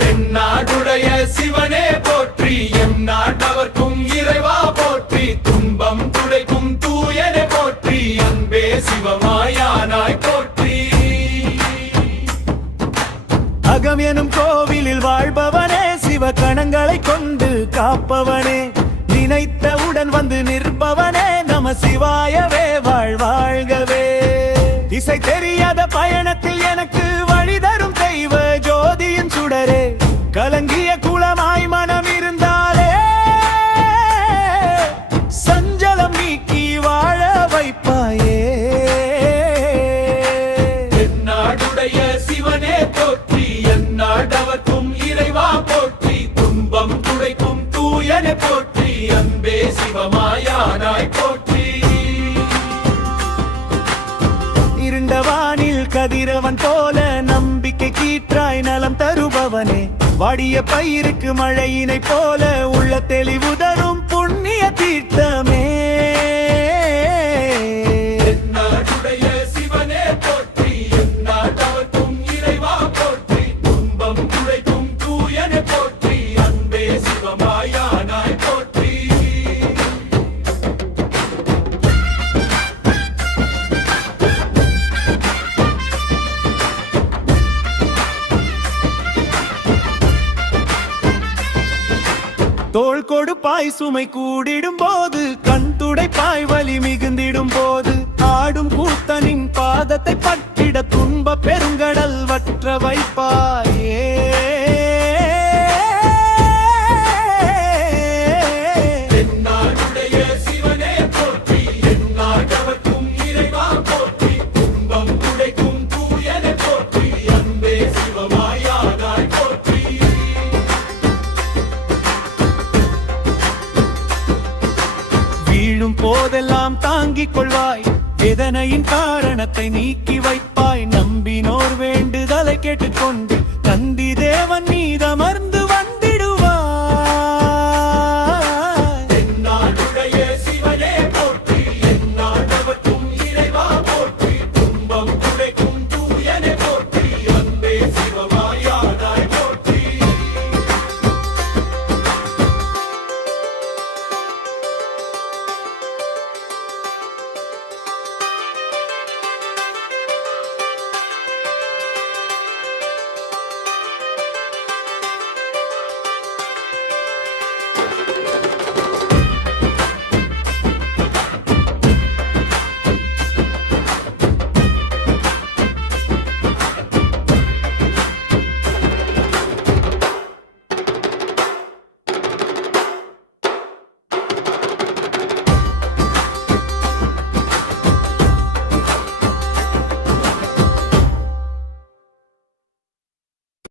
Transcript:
தென்னாடுடைய சிவனே போற்றி, எம் நாட்டவர்க்கும் இறைவா போற்றி, துன்பம் துடைக்கும் தூயனே போற்றி, அன்பே சிவமாயானாய் போற்றி. அகம் எனும் கோவிலில் வாழ்பவனே, சிவ கணங்களை கொண்டு காப்பவனே, நினைத்தவுடன் வந்து நிற்பவனே, நம சிவாயவே வாழ்வாழ்கவே. திசை தெரியாத பயணத்தில் எனக்கு வழி தரும் தெய்வ ஜோதியின் சுடரே, கலங்கிய குளமாய் மனம் இருந்தாலே சஞ்சலம் நீக்கி வாழ வைப்பாயே. தென்னாடுடைய சிவனே போற்றி, எந்நாட்டவர்க்கும் இறைவா போற்றி, துன்பம் துடைக்கும் தூயனே போற்றி, அன்பே சிவமாயானாய் போற்றி. இருண்ட வானில் கதிரவன் போல நம்பிக்கை கீற்றாய் நலம் தருபவனே, வாடிய பயிருக்கு மழையினை போல உள்ள தெளிவு தரும் புண்ணிய தீர்த்தமே. தென்னாடுடைய சிவனே போற்றி, எந்நாட்டவர்க்கும் இறைவா போற்றி, துன்பம் துடைக்கும் தூயனே போற்றி, அன்பே சிவமாயானாய் போற்றி. தோள் கொடுப்பாய் சுமை கூடிடும் போது, கண் துடைப்பாய் வலி மிகுந்திடும் போது, ஆடும் கூத்தனின் பாதத்தை பற்றிட துன்ப பெருங்கடல் வற்ற வைப்பாயே. தென்னாடுடைய சிவனே போற்றி, எந்நாட்டவர்க்கும் இறைவா போற்றி, துன்பம் துடைக்கும் தூயனே போற்றி, அன்பே சிவமாயானாய் போற்றி. வீழும் போதெல்லாம் தாங்கிக் கொள்வாய், வேதனையின் காரணத்தை நீக்கி வைப்பாய், நம்பினோர் வேண்டுதலை கேட்டுக்கொண்டு